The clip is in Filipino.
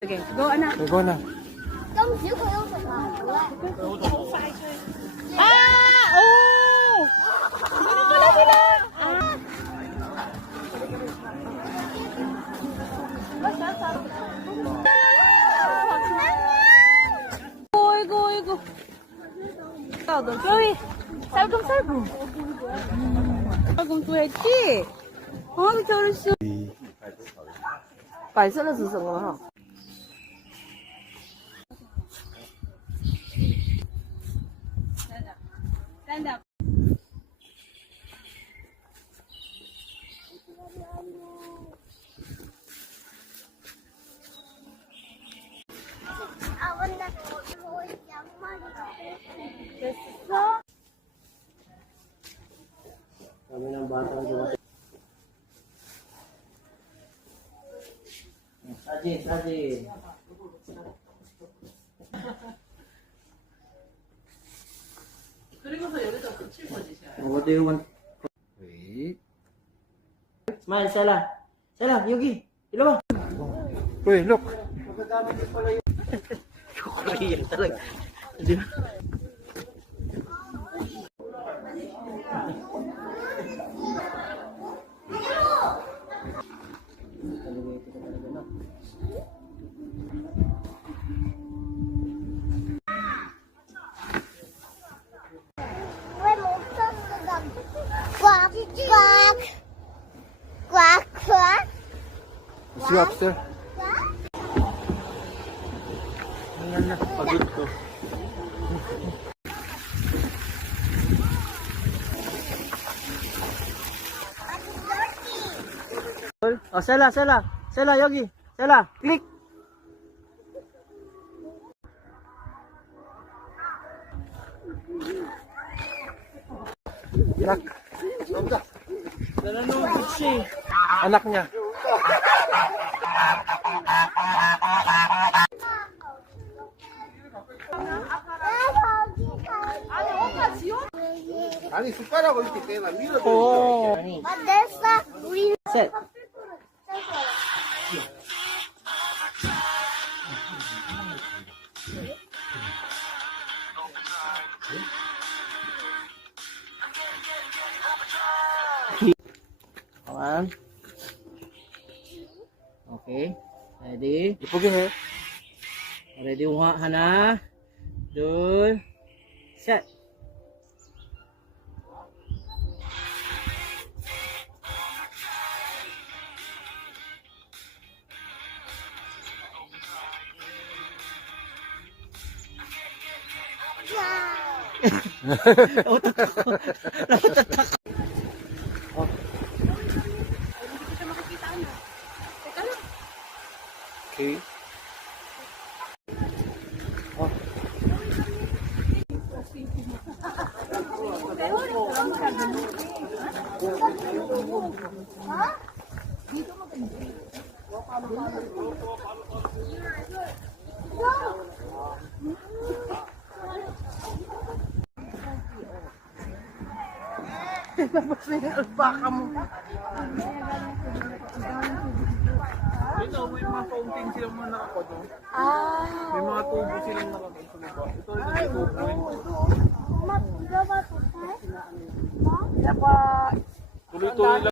Sige, go anak. Go na. Oh! Ano pala sila? 아이고. 저희 살금살금. 살금 또 했지? 아, 잘했어. 白色的是什么哈？ Stand up. 됐어? Kami ng batang dumating. Saji. 그리고서 여기다 붙일 거지, What do you want? Wait. Smile, Sela. Sela, Yugi. Ilaw. Wait, look. Magagamit din pala yung... Korean talaga. Di ba? Quack. See you upstairs. Ayan na, pagod ko. Oh, Sela, Yogi. Sela, click. Yak. Nanonood siya. Anak niya. 아니 숟가락을 이렇게 빼나 밀어. Oh. 됐어. 우리 Set. Come on. Okay. Ready? Ipugi he. Ready unga hana. Dul. Set. Okay. Oh. Tapos na yung alpaka mo. Ito, may mga fountain silang mga nakakodo. Ah. May mga tubo silang nakakodo. Ito yung may tubo. 엄마 불러봐 볼까? Dapat Tuloy-tuloy lang.